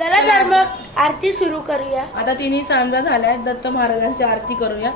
चला तर मग आरती सुरू करूया. आता तिन्ही सांजा झाल्या, दत्त महाराजांची आरती करूया.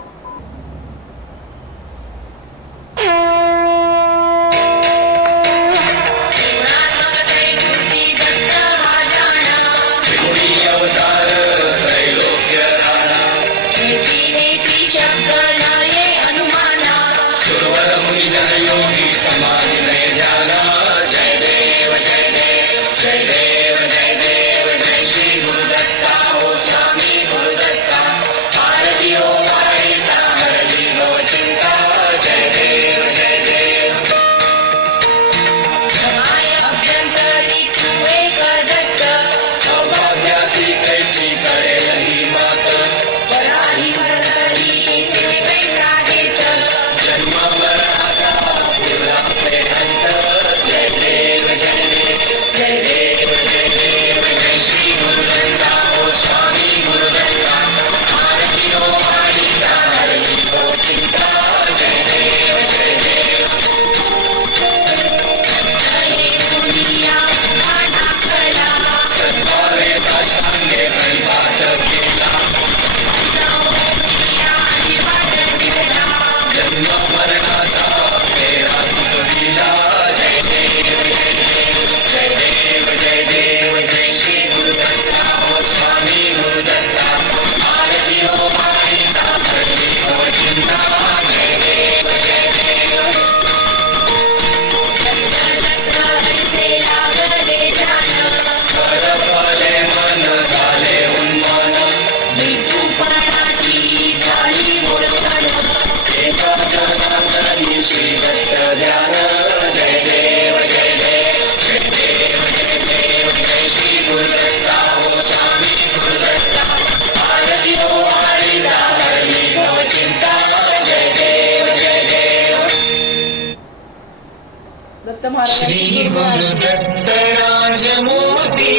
दत्त श्री गुरुदत्त राजमूर्ती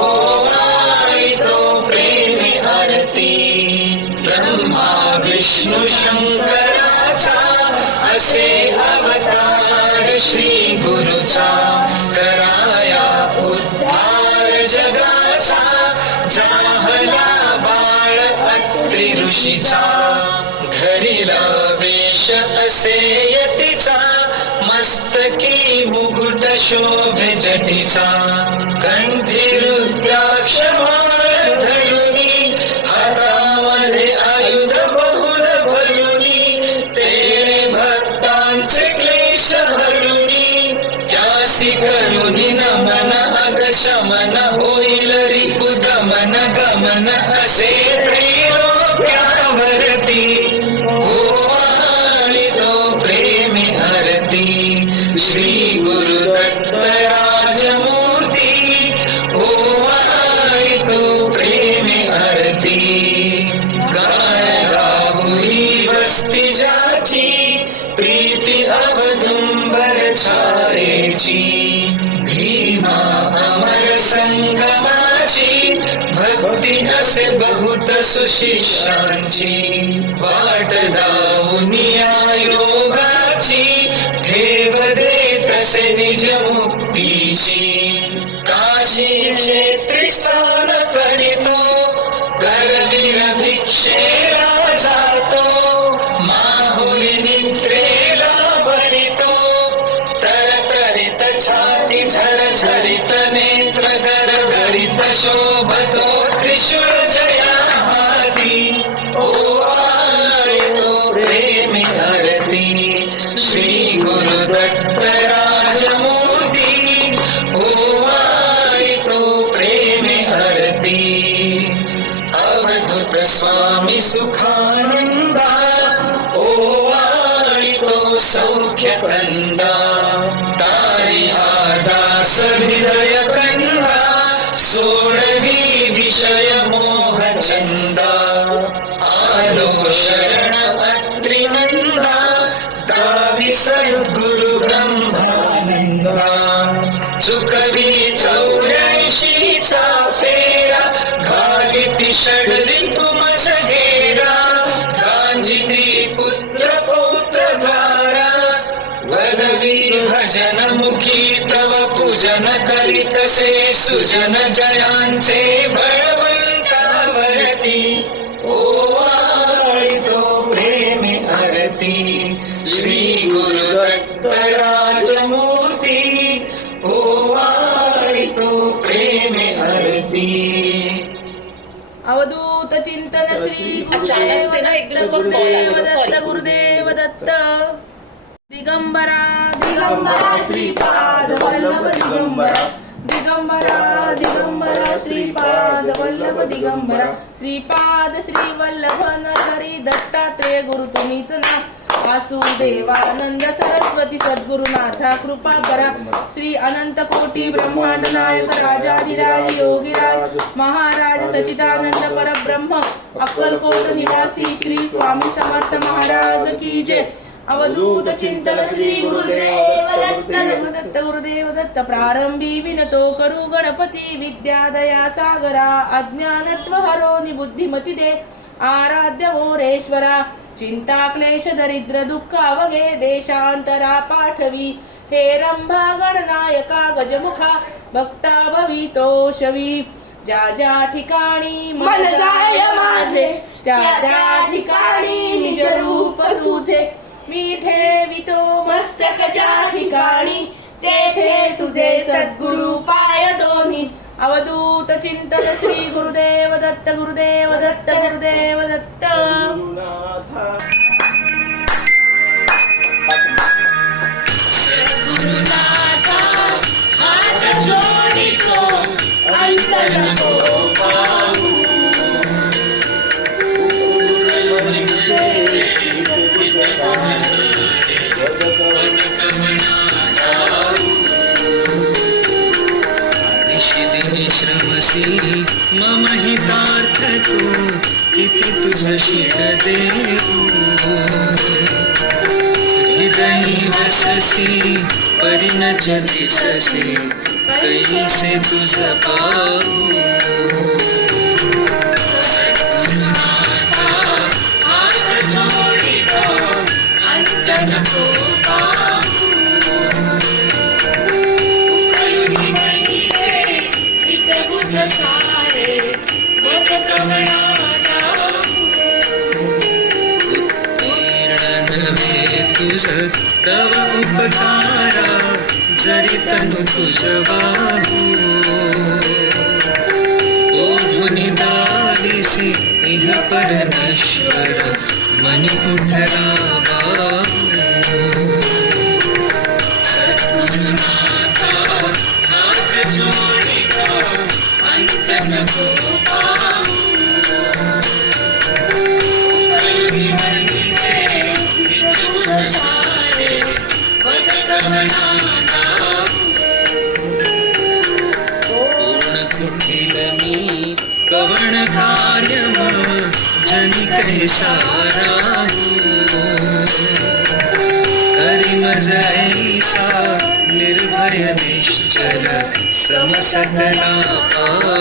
ओवाळितो प्रेमी आरती ब्रह्मा विष्णु शंकराचा असे अवतार श्री गुरुचा कराया उद्धार जगाचा जाहला बाळ अत्रि ऋषीचा घरीला वेश असे यतीचा मस्तकी मुकुट शोभे जटीचा कंठी रुद्राक्ष माळ धरुनी हातामध्ये आयुध बहुल भरुनी तेणे भक्तांचे क्लेश हरुनी त्यासी करुनी नमन अग शमन होईल रिपुदमन गमन असे त्रैलोक्यावरती श्री गुरुदत्त राजमूर्ती ओवाळितो प्रेमी आरती गाय राहुरी वस्ती ज्याची प्रीती अवदुंबर छायेची भीमा अमर संगमाची भक्ती असे बहुत सुशिष्यांची वाट दावुनिया योगाची ठेव दे तसे निज मुक्तीची काशी क्षेत्री स्नान करीतो करवीर भिक्षेला जातो माहुरी निद्रेला भरितो तरतरित छाती झरझरित नेत्र गरगरित शोभतो त्रिशूळ जया हाती ओवाळितो प्रेमी आरती श्री गुरुदत्त राजमूर्ती ओवाळितो प्रेमी आरती अवधूत स्वामी सुखानंदा ओवाळितो सौख्य कंदा तारी आदास हृदय कंदा सोडवी विषय मोह चंदा आलो शरण अत्रिनंदा दावी सद्गुरु ब्रह्मानंदा चुकवी 84चा फेरा घालिती षडली तुमस घेरा गांजिती पुत्र पौत्र द्वारा वदवी भजन मुखी तव पूज पूजन करीतसे सुजन जयांचे बळवंतावरती ओवाळितो प्रेमे आरती श्री गुरुदत्त राजमूर्ती ओवाळितो प्रेमे आरती. अवधूत चिंतन श्री अचानक से ना एकदम गुरुदेव दत्त Sorry. गुरुदेव दत्त. दिगंबरा दिगंबरा श्रीपाद वल्लभ दिगंबरा दिगंबरा दिगंबरा श्रीपाद वल्लभ दिगंबरा श्रीपाद श्री वल्लभ नरहरी दत्तात्रेय गुरु तुम्हीच ना वासुदेवानंद सरस्वती सद्गुरुनाथा कृपा करा. श्री अनंत कोटी ब्रह्मांड नायक राजाधिराज योगीराज महाराज सच्चिदानंद परब्रह्म अक्कलकोट निवासी श्री स्वामी समर्थ महाराज की जय. अवधूत चिंतन श्री गुरुदेव दत्त गुरुदेव दत्त. प्रारंभी विनतो करू गणपती विद्यादया सागरा अज्ञानत्व हरो निबुद्धिमती दे आराध्य मोरेश्वरा. चिंता क्लेश दरिद्र दुःख अवघे देशांतरा पाठवी हे रंभा गणनायका गजमुखा भक्ता भवितोषवी. ज्या ज्या ठिकाणी मन जाय माझे त्या त्या ठिकाणी निज रूप तुझे मी ठेवितो मस्तक ज्या ठिकाणी तेथे तुझे सद्गुरु पाय दोन्ही. अवधूत चिंतन श्री गुरुदेव दत्त गुरुदेव दत्त गुरुदेव दत्त. गुरुनाथा हात जोडितो अंत नको पाहू. निशिदिनी श्रमसी मम हितार्थ तू किती तुझ शिण देऊ. हृदयी वससी परिणज दिससी कैसे तुझ पाहू. सद्गुरुनाथा हात जोडितो अंत नको पाहू. उकळून मनीचे हितगुज सारे मग कवळा तुझ तव उपकारा जरी तनु तुझ वाहू. ओढुनी दालिसी इह परमेश्वर मनी उठला बाहू. सद्गुरुनाथा हात जोडितो अंत नको पाहू. उकळूनी मनीचे पूर्ण कुठील मी कवण कार्य जनी कैसा राहू. करी मज ऐसा निर्भय निश्चल समसकला पाहू.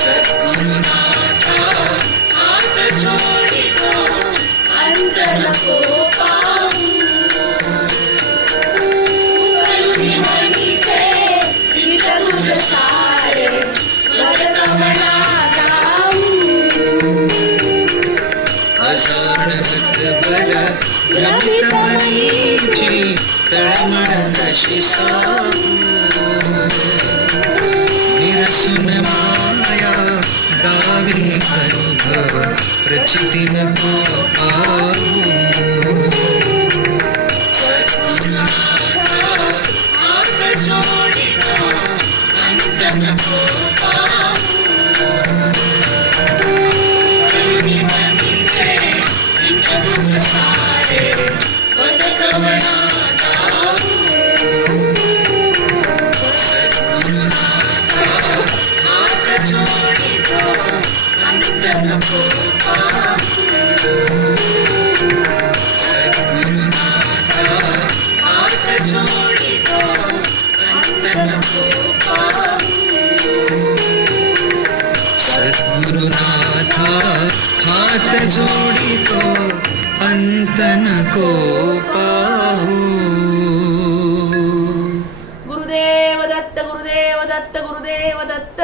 सद्गुरुनाथा हात जोडितो अंत नको पाहू. उकळून मनीचे हितगुज सारे मग कवळा जाऊ. अजाणत बल भ्रमित मनीची तळमळ कशी साहू. निरसुन माया दावी अनुभव प्रचिती नको पाहू. सद्गुरुनाथा हात जोडितो अंत नको पाहू. उकळून मनीचे हितगुज सारे मग कवळा जाऊ. सद्गुरुनाथा हात जोडितो अंत नको पाहू. सद्गुरुनाथा हात जोडितो अंत नको पाहू. सद्गुरुनाथा हात जोडितो अंत नको पाहू. दत्त गुरुदेव दत्त गुरुदेव दत्त